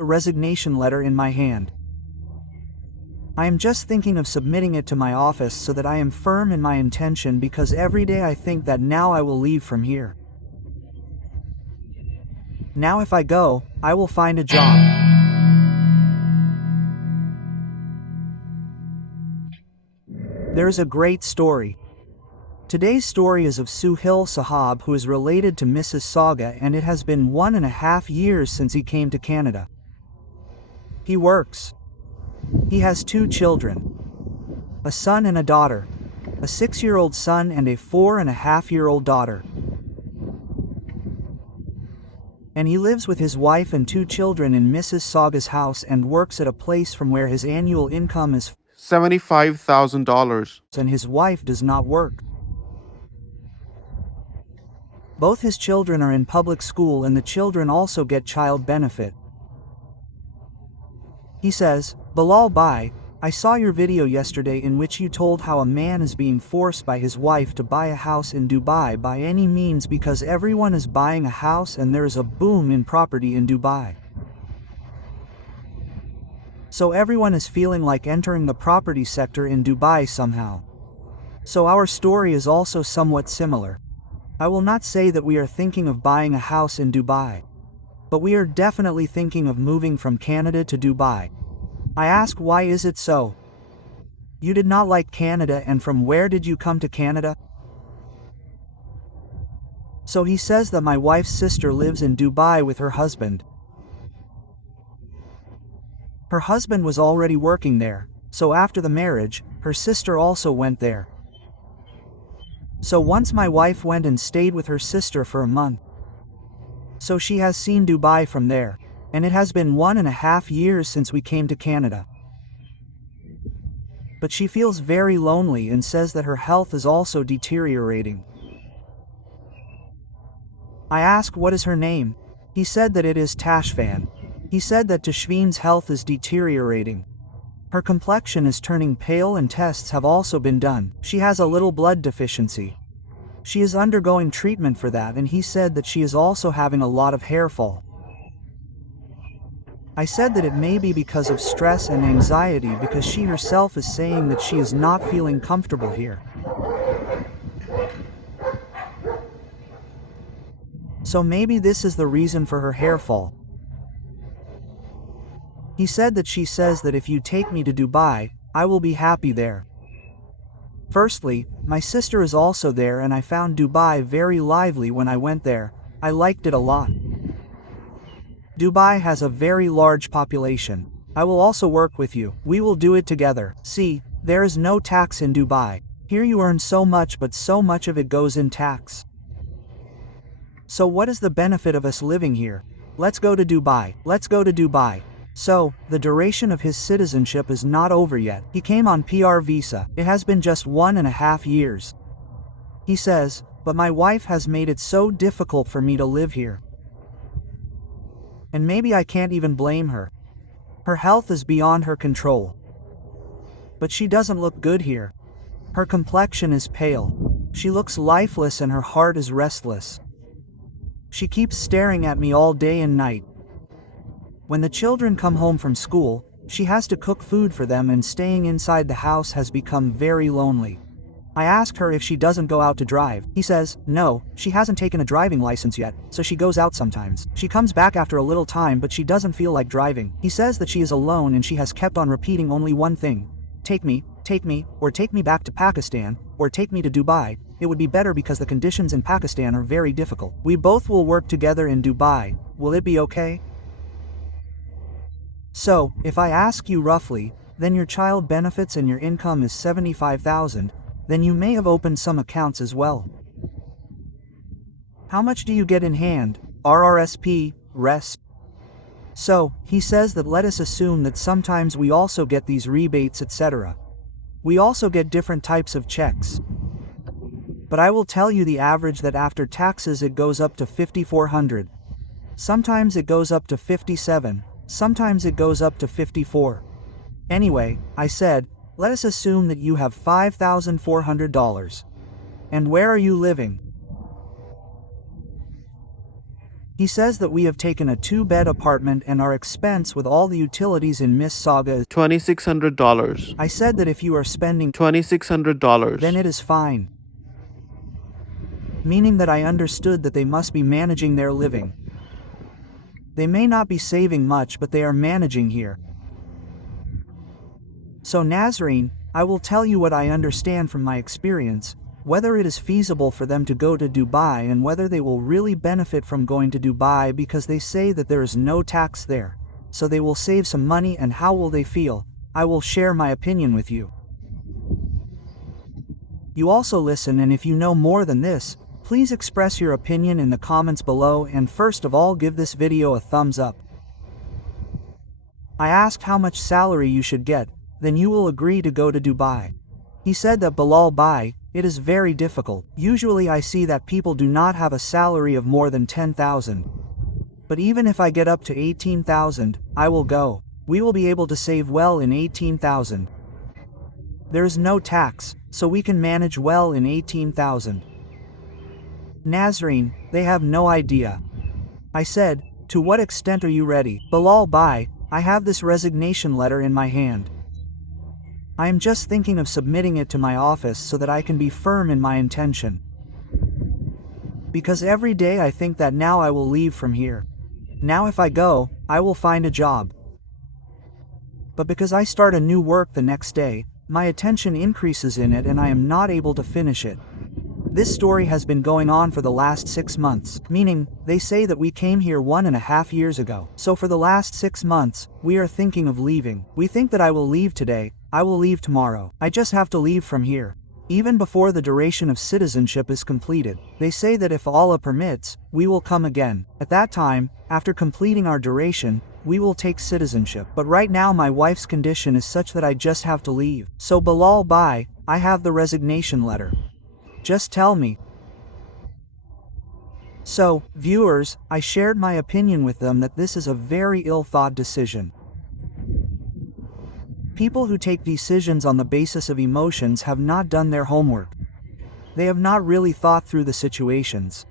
a resignation letter in my hand. I am just thinking of submitting it to my office so that I am firm in my intention, because every day I think that now I will leave from here. Now if I go, I will find a job. There is a great story. Today's story is of Suhail Sahab, who is related to Mrs. Saga, and it has been 1.5 years since he came to Canada. He works. He has 2 children. A son and a daughter. A 6-year-old son and a 4.5-year-old daughter. And he lives with his wife and 2 children in Mrs. Saga's house and works at a place from where his annual income is $75,000. and his wife does not work. Both his children are in public school and the children also get child benefit. He says, "Bilal Bhai, I saw your video yesterday in which you told how a man is being forced by his wife to buy a house in Dubai by any means because everyone is buying a house and there is a boom in property in Dubai. So everyone is feeling like entering the property sector in Dubai somehow. So our story is also somewhat similar. I will not say that we are thinking of buying a house in Dubai, but we are definitely thinking of moving from Canada to Dubai." I ask, why is it so? You did not like Canada, and from where did you come to Canada? So he says that my wife's sister lives in Dubai with her husband. Her husband was already working there, so after the marriage, her sister also went there. So once my wife went and stayed with her sister for a month. So she has seen Dubai from there, and it has been 1.5 years since we came to Canada. But she feels very lonely and says that her health is also deteriorating. I ask, what is her name? He said that it is Tashfan. He said that Tashvin's health is deteriorating. Her complexion is turning pale and tests have also been done. She has a little blood deficiency. She is undergoing treatment for that, and he said that she is also having a lot of hair fall. I said that it may be because of stress and anxiety, because she herself is saying that she is not feeling comfortable here. So maybe this is the reason for her hair fall. He said that she says that if you take me to Dubai, I will be happy there. Firstly, my sister is also there and I found Dubai very lively when I went there. I liked it a lot. Dubai has a very large population. I will also work with you. We will do it together. See, there is no tax in Dubai. Here you earn so much, but so much of it goes in tax. So what is the benefit of us living here? Let's go to Dubai. Let's go to Dubai. So, the duration of his citizenship is not over yet. He came on PR visa. It has been just 1.5 years. He says, but my wife has made it so difficult for me to live here. And maybe I can't even blame her. Her health is beyond her control. But she doesn't look good here. Her complexion is pale. She looks lifeless and her heart is restless. She keeps staring at me all day and night. When the children come home from school, she has to cook food for them, and staying inside the house has become very lonely. I asked her if she doesn't go out to drive. He says, no, she hasn't taken a driving license yet, so she goes out sometimes. She comes back after a little time, but she doesn't feel like driving. He says that she is alone and she has kept on repeating only one thing. Take me, or take me back to Pakistan, or take me to Dubai. It would be better because the conditions in Pakistan are very difficult. We both will work together in Dubai. Will it be okay? So, if I ask you roughly, then your child benefits and your income is 75,000, then you may have opened some accounts as well. How much do you get in hand? RRSP, RESP? So, he says that let us assume that sometimes we also get these rebates, etc. We also get different types of checks. But I will tell you the average that after taxes it goes up to 5,400. Sometimes it goes up to 57. Sometimes it goes up to 54. Anyway, I said, let us assume that you have $5,400. And where are you living? He says that we have taken a 2-bed apartment and our expense with all the utilities in Miss Saga is $2,600. I said that if you are spending $2,600. then it is fine. Meaning that I understood that they must be managing their living. They may not be saving much, but they are managing here. So Nazarene, I will tell you what I understand from my experience, whether it is feasible for them to go to Dubai and whether they will really benefit from going to Dubai, because they say that there is no tax there, so they will save some money, and how will they feel. I will share my opinion with you. You also listen, and if you know more than this, please express your opinion in the comments below, and first of all give this video a thumbs up. I asked how much salary you should get, then you will agree to go to Dubai. He said that Bilal Bhai, it is very difficult. Usually I see that people do not have a salary of more than 10,000. But even if I get up to 18,000, I will go. We will be able to save well in 18,000. There is no tax, so we can manage well in 18,000. Nazarene, they have no idea. I said, to what extent are you ready? Bilal Bhai, I have this resignation letter in my hand. I am just thinking of submitting it to my office so that I can be firm in my intention. Because every day I think that now I will leave from here. Now if I go, I will find a job. But because I start a new work the next day, my attention increases in it and I am not able to finish it. This story has been going on for the last 6 months, meaning, they say that we came here 1.5 years ago. So for the last 6 months, we are thinking of leaving. We think that I will leave today, I will leave tomorrow. I just have to leave from here. Even before the duration of citizenship is completed. They say that if Allah permits, we will come again. At that time, after completing our duration, we will take citizenship. But right now my wife's condition is such that I just have to leave. So Bilal Bhai, I have the resignation letter. Just tell me. So, viewers, I shared my opinion with them that this is a very ill-thought decision. People who take decisions on the basis of emotions have not done their homework. They have not really thought through the situations.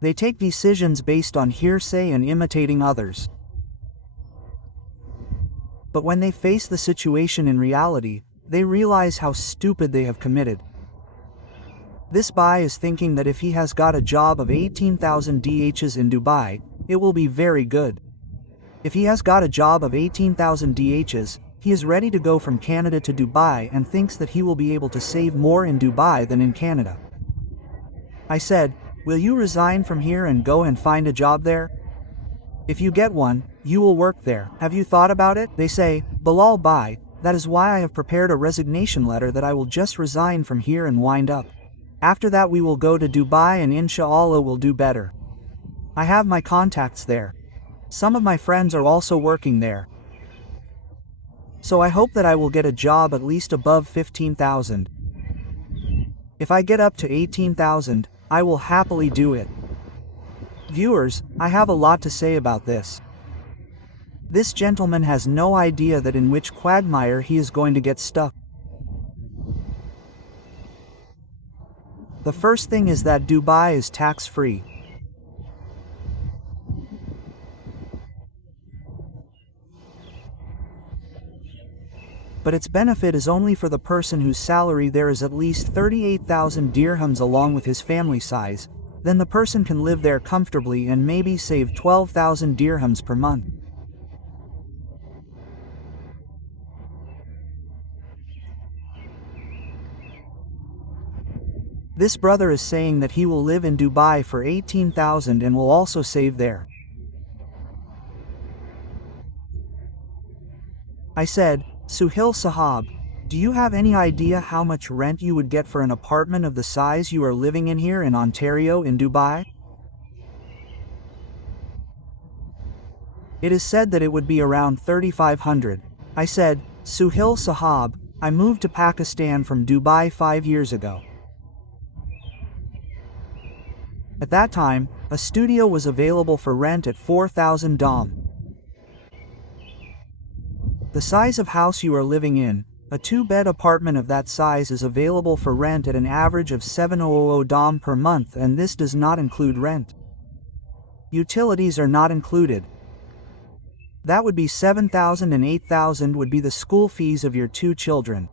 They take decisions based on hearsay and imitating others. But when they face the situation in reality, they realize how stupid they have committed. This Bhai is thinking that if he has got a job of 18,000 DHs in Dubai, it will be very good. If he has got a job of 18,000 DHs, he is ready to go from Canada to Dubai and thinks that he will be able to save more in Dubai than in Canada. I said, will you resign from here and go and find a job there? If you get one, you will work there. Have you thought about it? They say, Bilal Bhai, that is why I have prepared a resignation letter that I will just resign from here and wind up. After that we will go to Dubai and inshallah will do better. I have my contacts there. Some of my friends are also working there. So I hope that I will get a job at least above 15,000. If I get up to 18,000, I will happily do it. Viewers, I have a lot to say about this. This gentleman has no idea that in which quagmire he is going to get stuck. The first thing is that Dubai is tax-free. But its benefit is only for the person whose salary there is at least 38,000 dirhams along with his family size. Then the person can live there comfortably and maybe save 12,000 dirhams per month. This brother is saying that he will live in Dubai for 18,000 and will also save there. I said, Suhail Sahab, do you have any idea how much rent you would get for an apartment of the size you are living in here in Ontario in Dubai? It is said that it would be around 3,500. I said, Suhail Sahab, I moved to Pakistan from Dubai 5 years ago. At that time, a studio was available for rent at 4,000 dirham. The size of house you are living in, a 2-bed apartment of that size is available for rent at an average of 700 dirham per month, and this does not include rent. Utilities are not included. That would be 7,000 and 8,000 would be the school fees of your 2 children.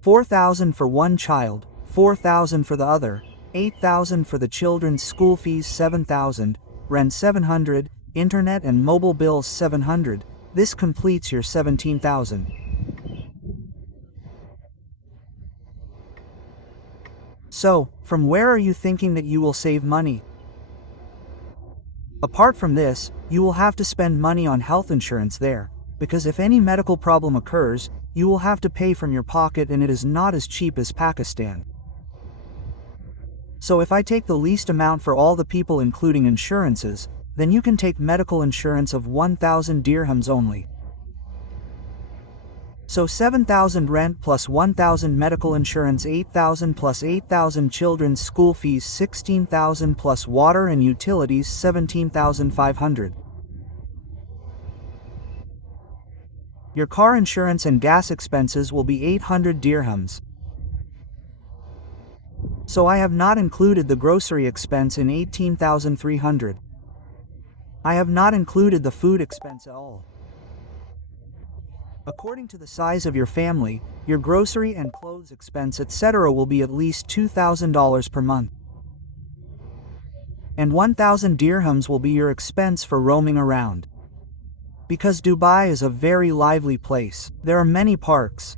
4,000 for one child, 4,000 for the other, 8,000 for the children's school fees, 7,000, rent 700, internet and mobile bills 700, this completes your 17,000. So, from where are you thinking that you will save money? Apart from this, you will have to spend money on health insurance there, because if any medical problem occurs, you will have to pay from your pocket and it is not as cheap as Pakistan. So if I take the least amount for all the people including insurances, then you can take medical insurance of 1,000 dirhams only. So 7,000 rent plus 1,000 medical insurance, 8,000 plus 8,000 children's school fees, 16,000 plus water and utilities, 17,500. Your car insurance and gas expenses will be 800 dirhams. So I have not included the grocery expense in 18,300. I have not included the food expense at all. According to the size of your family, your grocery and clothes expense etc. will be at least $2,000 per month. And 1,000 dirhams will be your expense for roaming around. Because Dubai is a very lively place, there are many parks.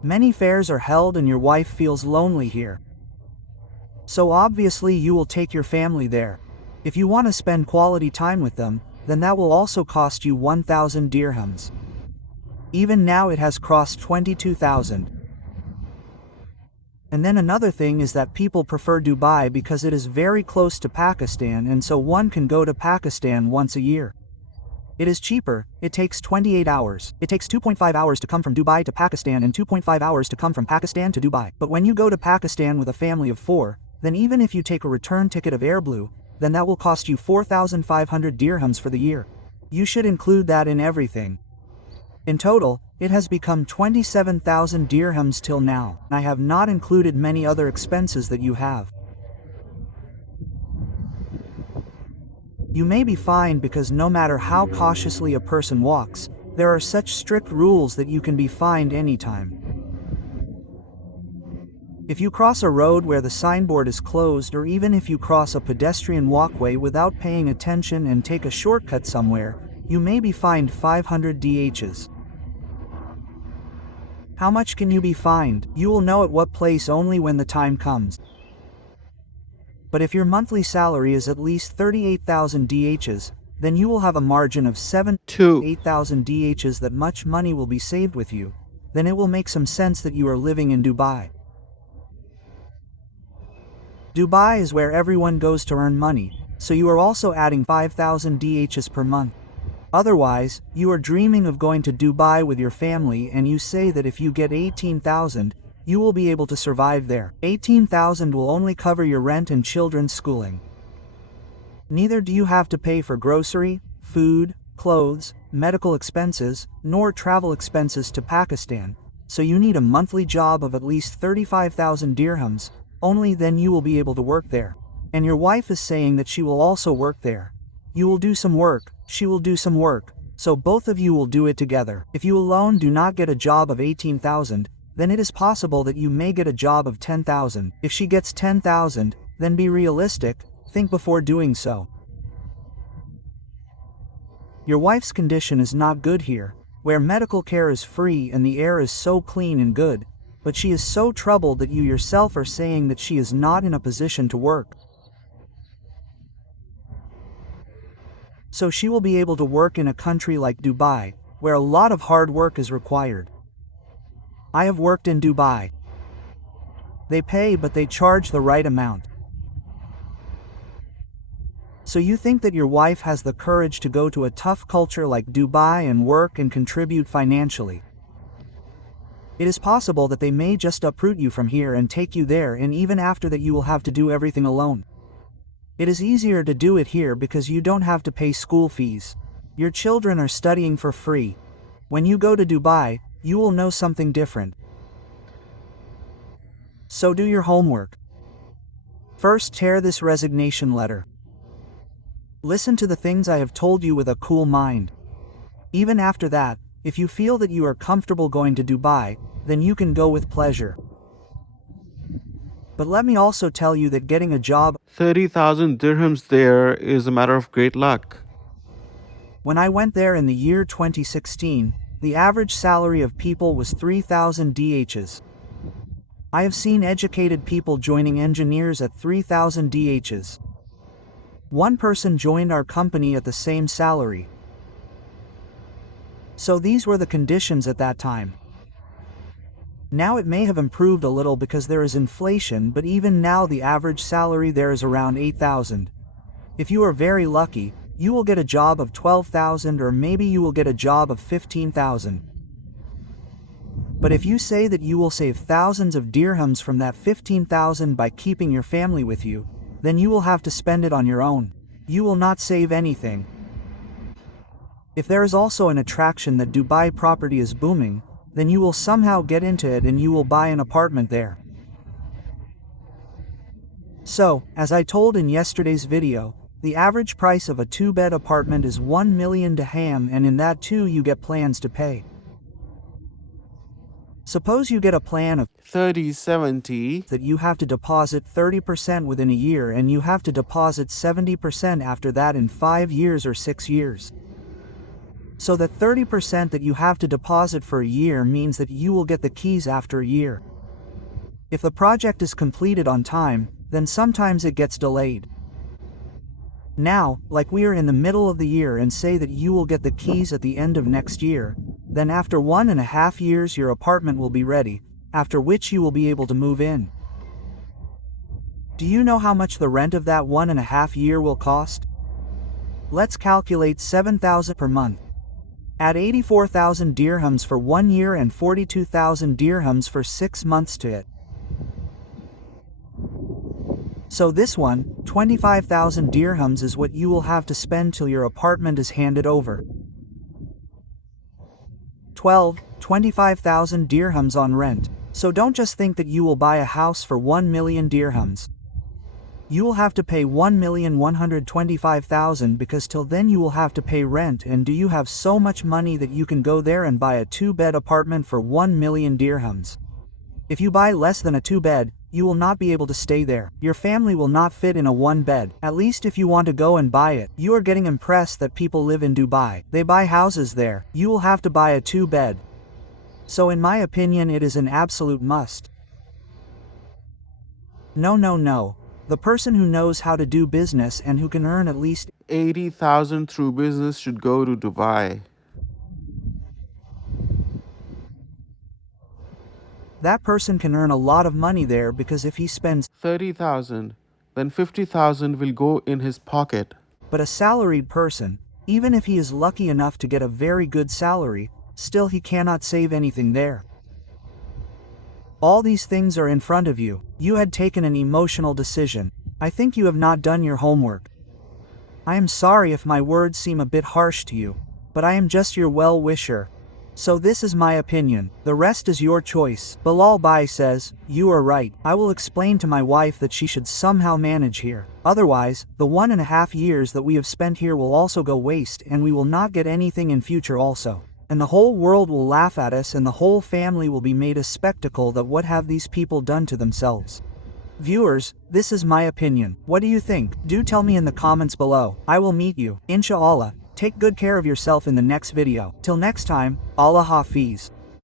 Many fairs are held and your wife feels lonely here. So obviously you will take your family there. If you want to spend quality time with them, then that will also cost you 1,000 dirhams. Even now it has crossed 22,000. And then another thing is that people prefer Dubai because it is very close to Pakistan and so one can go to Pakistan once a year. It is cheaper, it takes 28 hours. It takes 2.5 hours to come from Dubai to Pakistan and 2.5 hours to come from Pakistan to Dubai. But when you go to Pakistan with a family of 4, then even if you take a return ticket of AirBlue, then that will cost you 4,500 dirhams for the year. You should include that in everything. In total, it has become 27,000 dirhams till now. I have not included many other expenses that you have. You may be fined because no matter how cautiously a person walks, there are such strict rules that you can be fined anytime. If you cross a road where the signboard is closed or even if you cross a pedestrian walkway without paying attention and take a shortcut somewhere, you may be fined 500 DHs. How much can you be fined? You will know at what place only when the time comes. But if your monthly salary is at least 38,000 DHs, then you will have a margin of 7 to 8,000 DHs that much money will be saved with you. Then it will make some sense that you are living in Dubai. Dubai is where everyone goes to earn money, so you are also adding 5,000 DHs per month. Otherwise, you are dreaming of going to Dubai with your family and you say that if you get 18,000, you will be able to survive there. 18,000 will only cover your rent and children's schooling. Neither do you have to pay for grocery, food, clothes, medical expenses, nor travel expenses to Pakistan, so you need a monthly job of at least 35,000 dirhams, only then you will be able to work there. And your wife is saying that she will also work there. You will do some work, she will do some work, so both of you will do it together. If you alone do not get a job of 18,000, then it is possible that you may get a job of 10,000. If she gets 10,000, then be realistic, think before doing so. Your wife's condition is not good here, where medical care is free and the air is so clean and good, but she is so troubled that you yourself are saying that she is not in a position to work. So she will be able to work in a country like Dubai, where a lot of hard work is required. I have worked in Dubai. They pay but they charge the right amount. So you think that your wife has the courage to go to a tough culture like Dubai and work and contribute financially. It is possible that they may just uproot you from here and take you there, and even after that you will have to do everything alone. It is easier to do it here because you don't have to pay school fees. Your children are studying for free. When you go to Dubai, you will know something different. So do your homework. First, tear this resignation letter. Listen to the things I have told you with a cool mind. Even after that, if you feel that you are comfortable going to Dubai, then you can go with pleasure. But let me also tell you that getting a job 30,000 dirhams there is a matter of great luck. When I went there in the year 2016, the average salary of people was 3,000 DHs. I have seen educated people joining engineers at 3,000 DHs. One person joined our company at the same salary. So these were the conditions at that time. Now it may have improved a little because there is inflation, but even now the average salary there is around 8,000. If you are very lucky, you will get a job of 12,000, or maybe you will get a job of 15,000. But if you say that you will save thousands of dirhams from that 15,000 by keeping your family with you, then you will have to spend it on your own. You will not save anything. If there is also an attraction that Dubai property is booming, then you will somehow get into it and you will buy an apartment there. So, as I told in yesterday's video, the average price of a 2-bed apartment is 1 million dirham, and in that too you get plans to pay. Suppose you get a plan of 30/70. that you have to deposit 30% within a year and you have to deposit 70% after that in 5 years or 6 years. So that 30% that you have to deposit for a year means that you will get the keys after a year. If the project is completed on time, then sometimes it gets delayed. Now, like we are in the middle of the year and say that you will get the keys at the end of next year, then after 1.5 years your apartment will be ready, after which you will be able to move in. Do you know how much the rent of that 1.5 year will cost? Let's calculate 7,000 per month. Add 84,000 dirhams for 1 year and 42,000 dirhams for 6 months to it. So this one, 25,000 dirhams is what you will have to spend till your apartment is handed over. 25,000 dirhams on rent. So don't just think that you will buy a house for 1 million dirhams. You will have to pay 1,125,000 because till then you will have to pay rent, and do you have so much money that you can go there and buy a 2-bed apartment for 1 million dirhams? If you buy less than a 2-bed, you will not be able to stay there. Your family will not fit in a 1-bed, at least if you want to go and buy it. You are getting impressed that people live in Dubai. They buy houses there. You will have to buy a 2-bed. So in my opinion it is an absolute must. No. The person who knows how to do business and who can earn at least 80,000 through business should go to Dubai. That person can earn a lot of money there, because if he spends 30,000, then 50,000 will go in his pocket. But a salaried person, even if he is lucky enough to get a very good salary, still he cannot save anything there. All these things are in front of you. You had taken an emotional decision. I think you have not done your homework. I am sorry if my words seem a bit harsh to you, but I am just your well-wisher. So this is my opinion. The rest is your choice. Bilal Bai says, you are right. I will explain to my wife that she should somehow manage here. Otherwise, the 1.5 years that we have spent here will also go waste, and we will not get anything in future also. And the whole world will laugh at us, and the whole family will be made a spectacle that what have these people done to themselves. Viewers, this is my opinion. What do you think? Do tell me in the comments below. I will meet you, inshallah. Take good care of yourself in the next video. Till next time, Allah Hafiz.